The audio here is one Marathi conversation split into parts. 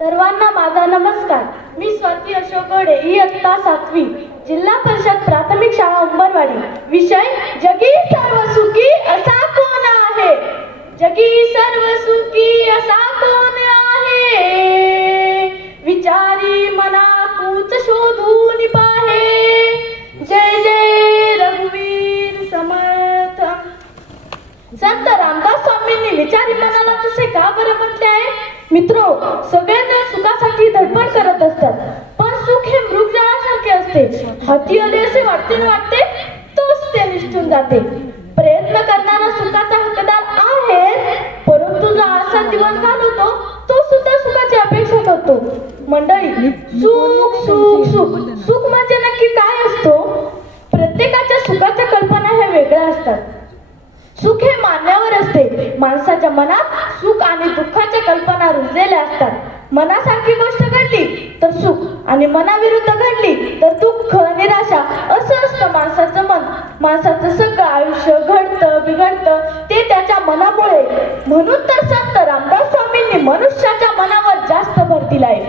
सर्वांना माझा नमस्कार. मी स्वाती अशोक गोडे, इयत्ता 7वी, जिल्हा परिषद प्राथमिक शाळा उंबरवाडी. विषय जगी सर्व सुखी असा कोण आहे. जगी सर्व सुखी असा कोण आहे, विचारी मना तूच शोधून पाहे. जय जय रघुवीर समर्थ. संत रामदास स्वामींनी विचारी मनाला तसे का बरं म्हटले आहे. मित्रो, सगळेजण सुखासाठी धडपड करत असतात, पण सुख हे मृगजळासारखे असते. हाती आले असे वाटते न वाटते तोच ते निष्ठून जाते. प्रयत्न करणारा सुखाचा हकदार आहे, परंतु जो असा दिवस घालवतो तो सुद्धा सुखाची अपेक्षा करतो. मंडळी, सुख सुख सुख सुख म्हणजे नक्की काय असतो. प्रत्येकाच्या सुखाच्या कल्पना ह्या वेगळ्या असतात. सुख हे मानण्यावर असते. माणसाच्या मनात सुख आणि दुःखाच्या कल्पना रुजलेल्या असतात. मनासारखी गोष्ट घडली तर सुख आणि मनाविरुद्ध घडली तर दुःख, निराशा असं असतं माणसाचं मन. माणसाचं सगळं आयुष्य घडतं बिघडतं ते त्याच्या मनामुळे. म्हणून तर संत रामदास स्वामींनी मनुष्याच्या मनावर जास्त भर दिलाय.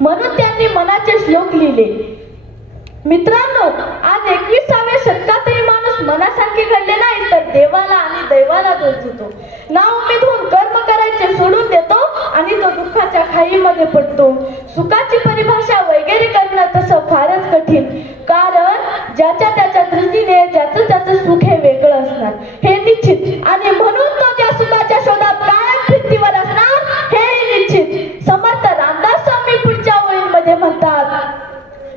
म्हणून त्यांनी मनाचे श्लोक लिहिले. मित्रांनो, आज 21व्या शतकातही माणूस मनासारखे घडले नाही तर देवाला आणि दैवाला दोष देतो. ना उमेद होऊन कर्म करायचे सोडून देतो आणि तो दुःखाच्या खाईमध्ये पडतो. सुखाची परिभाषा वगैरे करणं तसं फारच कठीण, कारण ज्याच्या त्याच्या दृष्टीने ज्याचं त्याचं सुख हे वेगळं असणार हे निश्चित. आणि म्हणून तो त्या सुखाच्या शोधात कायम पृथ्वीवर असणार हे निश्चित. समर्थ रामदास स्वामी पुढच्या ओळींमध्ये म्हणतात,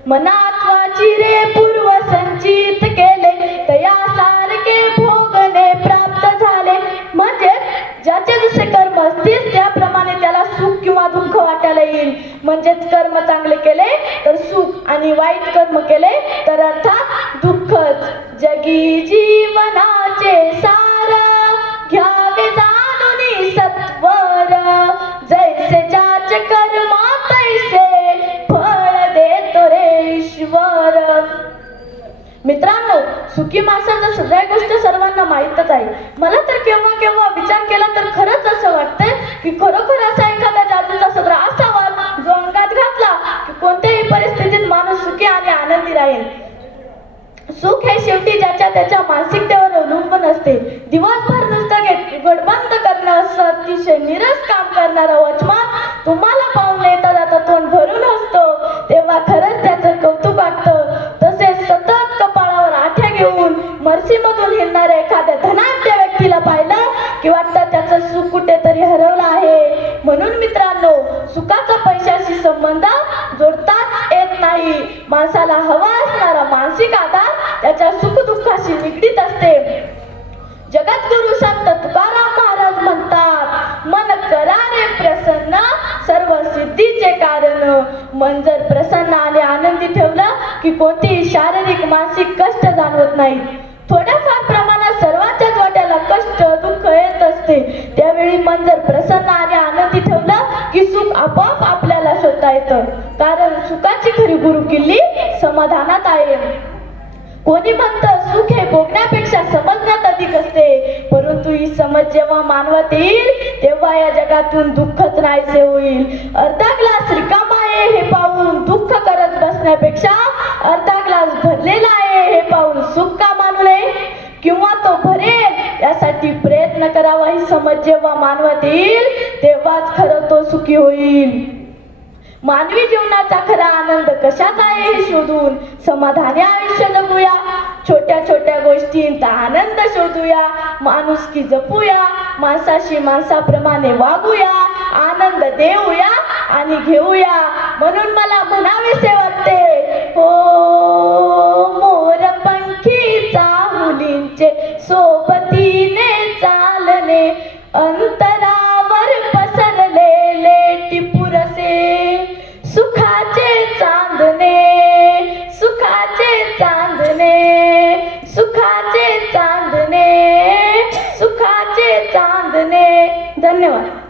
मनात्वाची रे पूर्व संचित केले तया सारखे भोगणे प्राप्त झाले. म्हणजे ज्याचे जसे कर्म असतील त्याप्रमाणे त्याला सुख किंवा दुःख वाटायला येईल. म्हणजेच कर्म चांगले केले तर सुख आणि वाईट कर्म केले तर अर्थात दुःखच. जगी जीवनाचे सार घ्यावे जाणून सत्वर, जैसे ज्याचे कर्म तैसे फळ देतो रे ईश्वर. मित्रांनो, सुखी माणसाच्या सगळ्या गोष्टी सर्वांना माहीतच आहे. मला तर केव्हा केव्हा विचार केला तर खरंच असं वाटतंय की खरोखर असा एखादा जादूचा सदरा असावा जो अंगात घातला की कोणत्याही परिस्थितीत माणूस सुखी आणि आनंदी राहील. सुख हे शेवटी ज्याच्या त्याच्या मानसिकतेवर अवलंबून असते. दिवसभर नुसतं गडबंद करणं असं अतिशय निरस काम करणारा वॉचमन तुम्हाला पाहून येता जाता तोंड भरून हसतो तेव्हा खरंच त्याचं कौतुक वाटतं. तसेच सतत कपाळावर आठ्या घेऊन मर्सीमधून हिंडणाऱ्या एखाद्या धनाढ्य व्यक्तीला पाहिलं की वाटतं त्याचं सुख कुठेतरी हरवलं आहे. म्हणून मित्रांनो, सुखाचा पैशाशी संबंध जोडताच येत नाही. माणसाला हवा असणारा मानसिक आधार त्याच्या सुखदुःखाशी निगडीत असते. जगद्गुरु संत तुकाराम महाराज म्हणतात, मन करा रे प्रसन्न सर्व सिद्धीचे कारण. मन जर प्रसन्न आणि आनंदी ठेवलं की कोणतेही शारीरिक मानसिक कष्ट जाणवत नाही. थोड्याफार प्रमाणात सर्वांच्याच वाट्याला कष्ट दुःख येत असते. त्यावेळी मन जर प्रसन्न आणि आनंदी ठेवलं की सुख आपोआप आपल्याला शोधता येतं. कारण सुखाची खरी गुरुकिल्ली समाधानात आहे. कोणी म्हणतं सुख हे भोगण्यापेक्षा समजण्यात अधिक असते, परंतु ही समज जेव्हा मानवात येईल तेव्हा या जगातून दुःखच नाहीसे होईल. अर्धा ग्लास रिकामा आहे हे पाहून दुःख करत बसण्यापेक्षा अर्धा ग्लास भरलेला आहे हे पाहून सुख का मानू नये किंवा तो भरेल यासाठी प्रयत्न करावा. ही समज जेव्हा मानवात येईल तेव्हाच खरं तो सुखी होईल. मानवी जीवनाचा खरा आनंद कशात आहे हे शोधून समाधानी आयुष्य जगूया. छोट्या छोट्या गोष्टींचा आनंद शोधूया. माणुसकी जपूया. माणसाशी माणसाप्रमाणे वागूया. आनंद देऊया आणि घेऊया. म्हणून मला म्हणावेसे वाटते, हो मोरपंखीचा हुलींचे सोबतीने चालणे, अंतरावर पसरलेले टिपुरसे सुखाचे चांदणे, सुखाचे चांदणे, सुखाचे चांदणे, सुखाचे चांदणे. धन्यवाद.